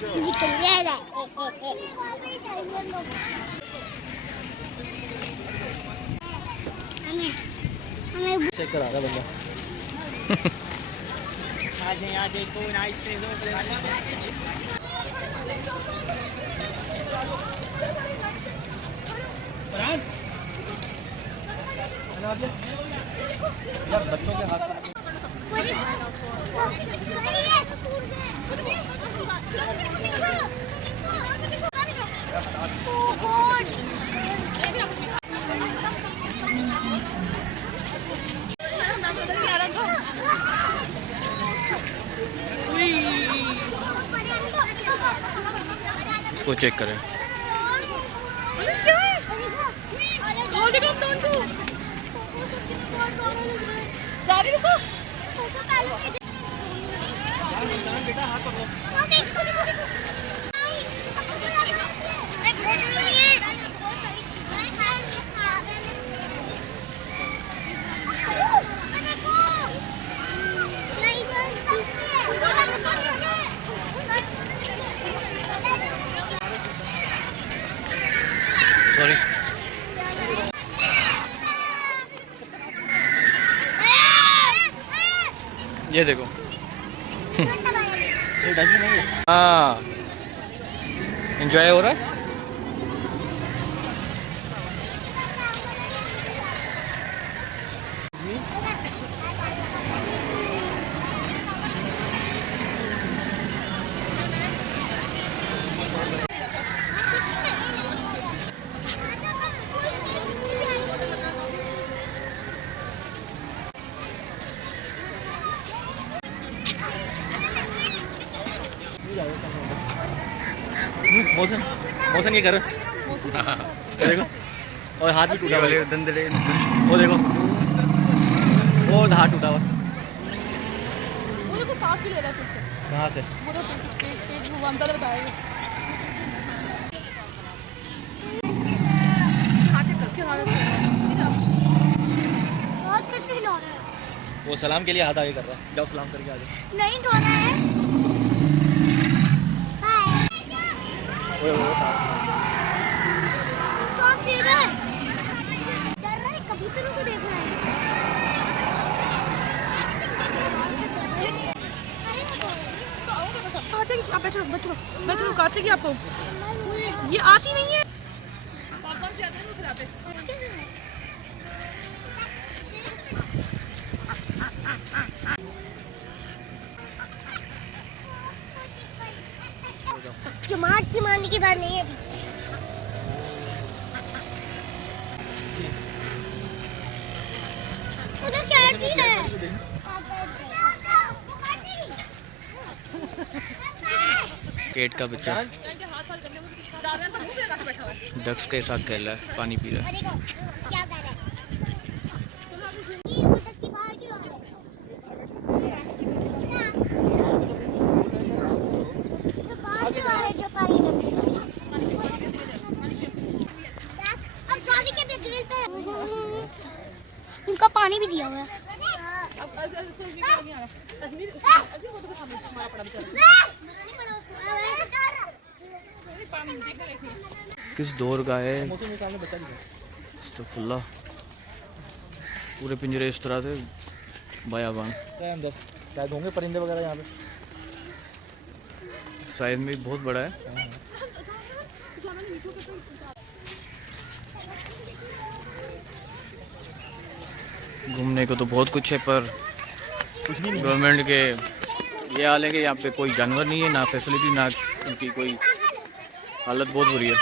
Check करा रहा बंदा। बच्चों के हाथ इसको चेक करें। बेटा हाथ पकड़ो। सॉरी। ये देखो। हाँ, एंजॉय हो रहा है। मौसम मौसम ये कर देखो, और हाथ भी टूटा हुआ है। दंदले वो देखो, वो हाथ टूटा हुआ। वो देखो सांस भी ले रहा है फिर से। कहाँ से? वो तो पेट वो अंदर बताएगा। हाथ चेक इसके हाथ से बहुत कुछ फील हो रहा है। वो सलाम के लिए हाथ आगे कर रहा है। जाओ सलाम करके आ जाओ। नहीं धोना है। सांस ले रहा है। डर रहा है, कबूतरों को देख रहा है। आप बैठो बैठो बैठो। कहते कि आपको ये आती नहीं है। पापा से आते नहीं खिलाते। जमात की मारने की बात नहीं है अभी। उधर क्या की है? केट का बच्चा डक्स के साथ खेल रहा है, पानी पी रहा है। देखो क्या कर रहा है। उधर की बाहर क्यों आ रहा है? जो बाहर क्यों आ रहा है, जो पानी में? अब जावी के ग्रिल पे उनका पानी भी दिया हुआ है। अब इसमें भी नहीं आ रहा। अजमीर को तो सामने हमारा पड़ा बेचारा। पानी देखना देखिए किस दौर का है मौसम के सामने बच्चा दिखा। अस्तगफुरुल्लाह। पूरे पिंजरे इस तरह से बयाबान। अंदर शायद होंगे परिंदे वगैरह यहाँ पे। साइज में भी बहुत बड़ा है। घूमने को तो बहुत कुछ है, पर कुछ नहीं। गवर्नमेंट के ये हाल है कि यहाँ पे कोई जानवर नहीं है, ना फैसिलिटी, ना उनकी कोई हालत बहुत बुरी है।